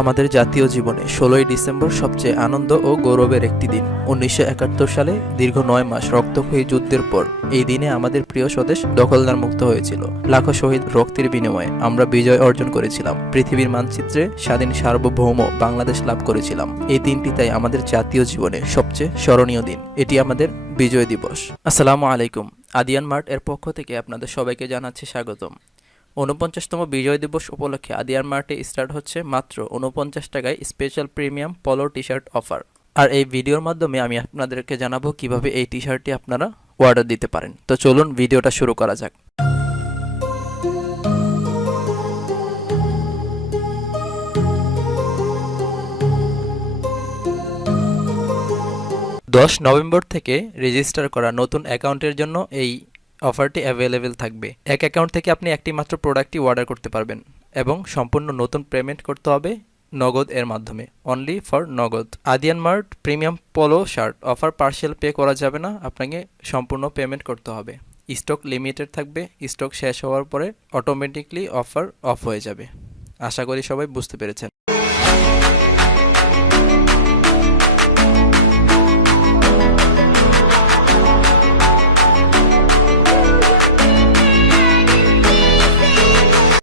আমাদের জাতীয় জীবনে ১৬ই ডিসেম্বর সবচেয়ে আনন্দ ও গৌরবের একটি দিন। ১৯৭১ সালে দীর্ঘ ৯ মাস রক্তক্ষয়ী যুদ্ধের পর এই দিনে আমাদের প্রিয় স্বদেশ দখলদার মুক্ত হয়েছিল। লাখো শহীদ রক্তের বিনিময়ে আমরা বিজয় অর্জন করেছিলাম। পৃথিবীর মানচিত্রে স্বাধীন সার্বভৌম বাংলাদেশ লাভ করেছিলাম। এই দিনটি তাই আমাদের জাতীয় জীবনে সবচেয়ে স্মরণীয় দিন। এটি আমাদের বিজয় দিবস। আসসালামু আলাইকুম। আদিয়ান মার্ট এর পক্ষ থেকে আপনাদের সবাইকে জানাচ্ছি স্বাগতম। ৪৯তম বিজয় দিবস উপলক্ষে আদিয়ান মার্টে স্টার্ট হচ্ছে মাত্র ৪৯ টাকায় স্পেশাল প্রিমিয়াম পলো টি শার্ট অফার। আর এই ভিডিওর মাধ্যমে আমি আপনাদেরকে জানাবো কিভাবে এই টি শার্টটি আপনারা অর্ডার দিতে পারেন। তো চলুন ভিডিওটা শুরু করা যাক। ১০ নভেম্বর থেকে রেজিস্টার করা নতুন অ্যাকাউন্টের জন্য এই অফারটি অ্যাভেলেবেল থাকবে। এক অ্যাকাউন্ট থেকে আপনি একটি মাত্র প্রোডাক্টই অর্ডার করতে পারবেন এবং সম্পূর্ণ নতুন পেমেন্ট করতে হবে নগদ এর মাধ্যমে, অনলি ফর নগদ। Adiyan mart premium polo shirt offer partial pay করা যাবে না, আপনাকে সম্পূর্ণ পেমেন্ট করতে হবে। স্টক লিমিটেড থাকবে, স্টক শেষ হওয়ার পরে অটোমেটিকলি অফার অফ হয়ে যাবে। আশা করি সবাই বুঝতে পেরেছেন।